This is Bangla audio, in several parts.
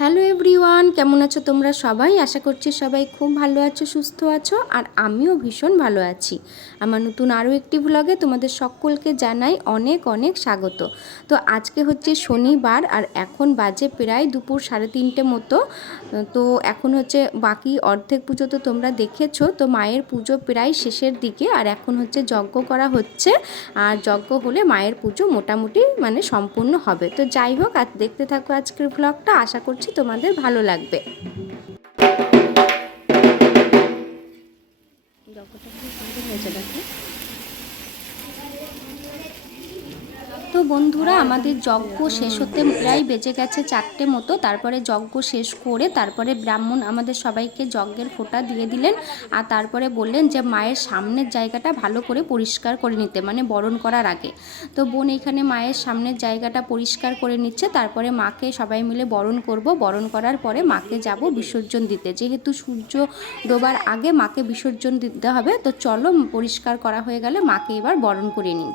হ্যালো এভরিওয়ান, কেমন আছো তোমরা সবাই? আশা করছি সবাই খুব ভালো আছো, সুস্থ আছো, আর আমিও ভীষণ ভালো আছি। আমার নতুন আরও একটি ভ্লগে তোমাদের সকলকে জানাই অনেক অনেক স্বাগত। তো আজকে হচ্ছে শনিবার, আর এখন বাজে প্রায় দুপুর সাড়ে তিনটে মতো। তো এখন হচ্ছে বাকি অর্ধেক পুজো তো তোমরা দেখেছ, তো মায়ের পুজো প্রায় শেষের দিকে, আর এখন হচ্ছে যজ্ঞ করা হচ্ছে। আর যজ্ঞ হলে মায়ের পুজো মোটামুটি মানে সম্পূর্ণ হবে। তো যাই হোক, আর দেখতে থাকো আজকের ভ্লগটা আশা করছি তোমাদের ভালো লাগবে হয়েছে দেখো তো বন্ধুরা, আমাদের যজ্ঞ শেষ হতে প্রায় বেজে গেছে চারটে মতো। তারপরে যজ্ঞ শেষ করে তারপরে ব্রাহ্মণ আমাদের সবাইকে যজ্ঞের ফোঁটা দিয়ে দিলেন আর তারপরে বললেন যে, মায়ের সামনের জায়গাটা ভালো করে পরিষ্কার করে নিতে। মানে বরণ করার আগে। তো বোন এখানে মায়ের সামনের জায়গাটা পরিষ্কার করে নিচ্ছে। তারপরে মাকে সবাই মিলে বরণ করব। বরণ করার পরে মাকে যাব বিসর্জন দিতে। যেহেতু সূর্য ডোবার আগে মাকে বিসর্জন দিতে হবে, তো চলো পরিষ্কার করা হয়ে গেলে মাকে এবার বরণ করে নিই।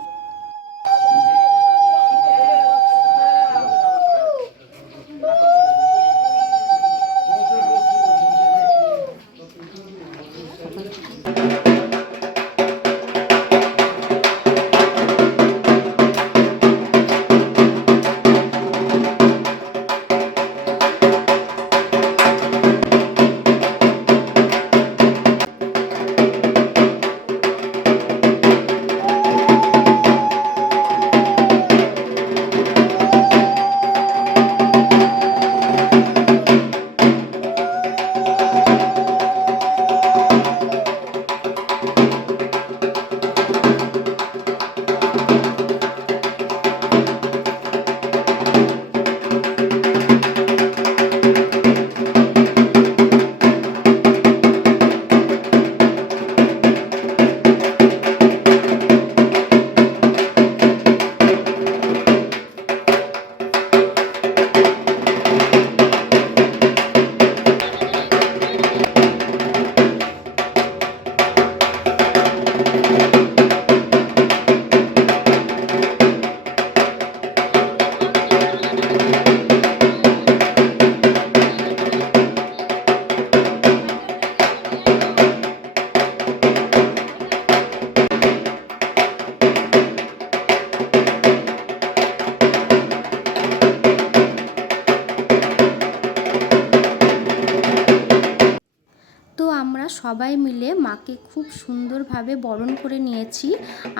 সবাই মিলে মাকে খুব সুন্দরভাবে বরণ করে নিয়েছি।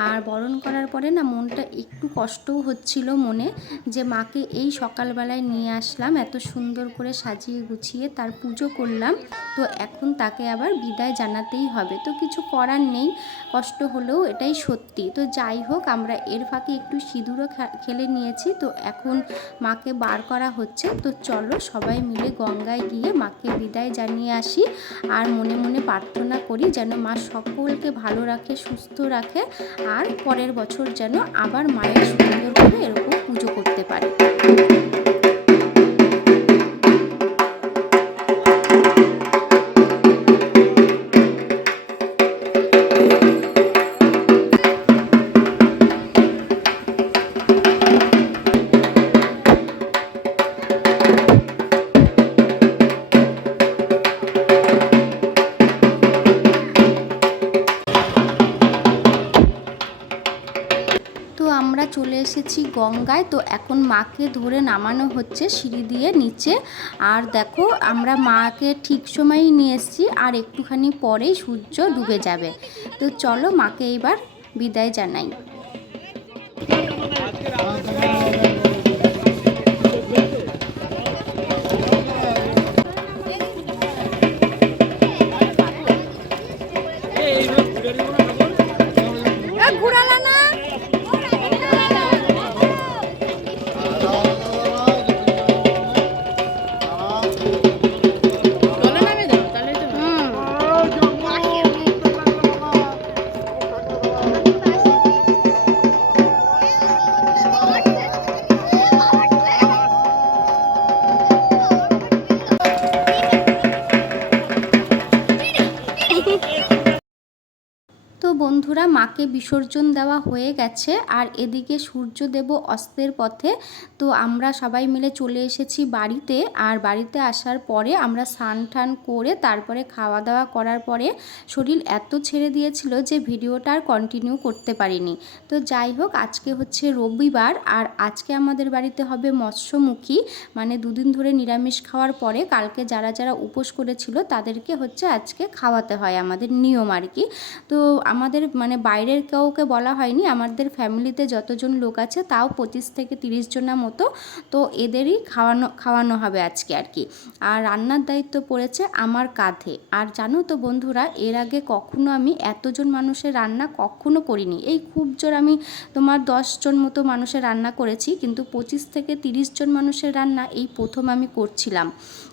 আর বরণ করার পরে না মনটা একটু কষ্টও হচ্ছিল মনে যে মাকে এই সকালবেলায় নিয়ে আসলাম, এত সুন্দর করে সাজিয়ে গুছিয়ে তার পুজো করলাম। তো এখন তাকে আবার বিদায় জানাতেই হবে। তো কিছু করার নেই, কষ্ট হলেও এটাই সত্যি। তো যাই হোক, আমরা এর ফাঁকে একটু সিঁদুরও খেলে নিয়েছি। তো এখন মাকে বার করা হচ্ছে। তো চলো সবাই মিলে গঙ্গায় গিয়ে মাকে বিদায় জানিয়ে আসি। আর মনে মনে প্রার্থনা করি যেন মা সকলকে ভালো রাখে, সুস্থ রাখে, আর পরের বছর যেন আবার মায়ের সুন্দর করে এরকম পুজো করতে পারে। চলে এসেছি গঙ্গায়। তো এখন মাকে ধরে নামানো হচ্ছে সিঁড়ি দিয়ে নিচে। আর দেখো, আমরা মাকে ঠিক সময়ই নিয়ে এসেছি, আর একটুখানি পরেই সূর্য ডুবে যাবে। তো চলো মাকে এবার বিদায় জানাই। বন্ধুরা, মাকে বিসর্জন দেওয়া হয়ে গেছে আর এদিকে সূর্যদেব অস্তের পথে। তো আমরা সবাই মিলে চলে এসেছি বাড়িতে আর বাড়িতে আসার পরে আমরা স্নান টান করে তারপরে খাওয়া দাওয়া করার পরে শরীর এত ছেড়ে দিয়েছিল যে ভিডিওটা আর কন্টিনিউ করতে পারিনি। তো যাই হোক, আজকে হচ্ছে রবিবার আর আজকে আমাদের বাড়িতে হবে মৎস্যমুখী। মানে দুদিন ধরে নিরামিষ খাওয়ার পরে কালকে যারা যারা উপোস করেছিল তাদেরকে হচ্ছে আজকে খাওয়াতে হয় আমাদের নিয়ম আর কি। তো আমাদের মানে বাইরের কাউকে বলা হয়নি, আমাদের ফ্যামিলিতে যতজন লোক আছে তাও পঁচিশ থেকে তিরিশ জনের মতো, তো এদেরই খাওয়ানো খাওয়ানো হবে আজকে আর কি। আর রান্নার দায়িত্ব পড়েছে আমার কাঁধে। আর জানো তো বন্ধুরা, এর আগে কখনো আমি এতজন মানুষের রান্না কখনো করিনি। এই খুব জোর আমি তোমার দশজন মতো মানুষের রান্না করেছি, কিন্তু পঁচিশ থেকে তিরিশ জন মানুষের রান্না এই প্রথম আমি করছিলাম।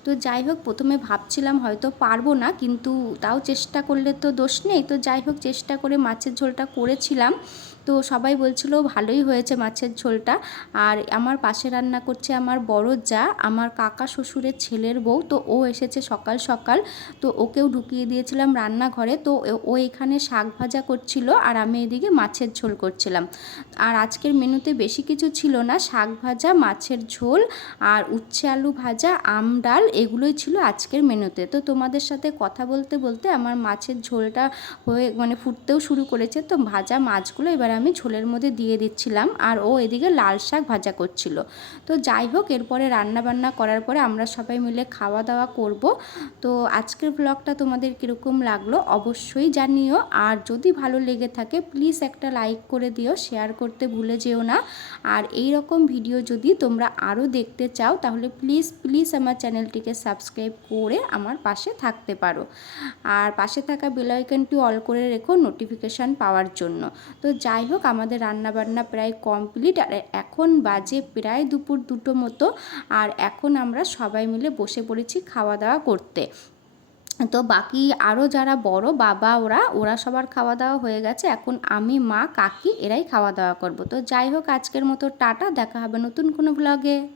তো যাই হোক, প্রথমে ভাবছিলাম হয়তো পারব না, কিন্তু তাও চেষ্টা করলে তো দোষ নেই। তো যাই হোক, চেষ্টা করে মাছের ঝোলটা করেছিলাম। তো সবাই বলছিল, ভালোই হয়েছে মাছের ঝোলটা। আর আমার পাশে রান্না করছে আমার বড় যা, আমার কাকা শ্বশুরের ছেলের বউ। তো ও এসেছে সকাল সকাল। তো ওকেও ঢুকিয়ে দিয়েছিলাম রান্নাঘরে। তো ও এখানে শাক ভাজা করছিল আর আমি এদিকে মাছের ঝোল করছিলাম। আর আজকের মেনুতে বেশি কিছু ছিল না। শাক ভাজা, মাছের ঝোল আর উচ্ছে আলু ভাজা, আম ডাল, এগুলোই ছিল আজকের মেনুতে। তো তোমাদের সাথে কথা বলতে বলতে আমার মাছের ঝোলটা হয়ে মানে ফুটতেও শুরু করেছে। তো ভাজা মাছগুলো এবার আমি ঝোলের মধ্যে দিয়ে দিচ্ছিলাম আর ও এদিকে লাল শাক ভাজা করছিল। তো যাই হোক, এরপরে রান্না বান্না করার পরে আমরা সবাই মিলে খাওয়া দাওয়া করব। তো আজকের ব্লগটা তোমাদের কীরকম লাগল অবশ্যই জানিও। আর যদি ভালো লেগে থাকে প্লিজ একটা লাইক করে দিও শেয়ার করতে ভুলে যেও না। আর এই রকম ভিডিও যদি তোমরা আরও দেখতে চাও, তাহলে প্লিজ প্লিজ আমার চ্যানেলটিকে সাবস্ক্রাইব করে আমার পাশে থাকতে পারো। আর পাশে থাকা বেলাইকনটি অল করে রেখো নোটিফিকেশান পাওয়ার জন্য। তো যাই হোক, আমাদের রান্না বান্না প্রায় কমপ্লিট। আর এখন বাজে প্রায় দুপুর দুটো মতো। আর এখন আমরা সবাই মিলে বসে পড়েছি খাওয়া দাওয়া করতে। তো বাকি আরও যারা বড় বাবা, ওরা ওরা সবার খাওয়া দাওয়া হয়ে গেছে। এখন আমি, মা, কাকি, এরাই খাওয়া দাওয়া করব। তো যাই হোক, আজকের মতো টাটা। দেখা হবে নতুন কোনো ব্লগে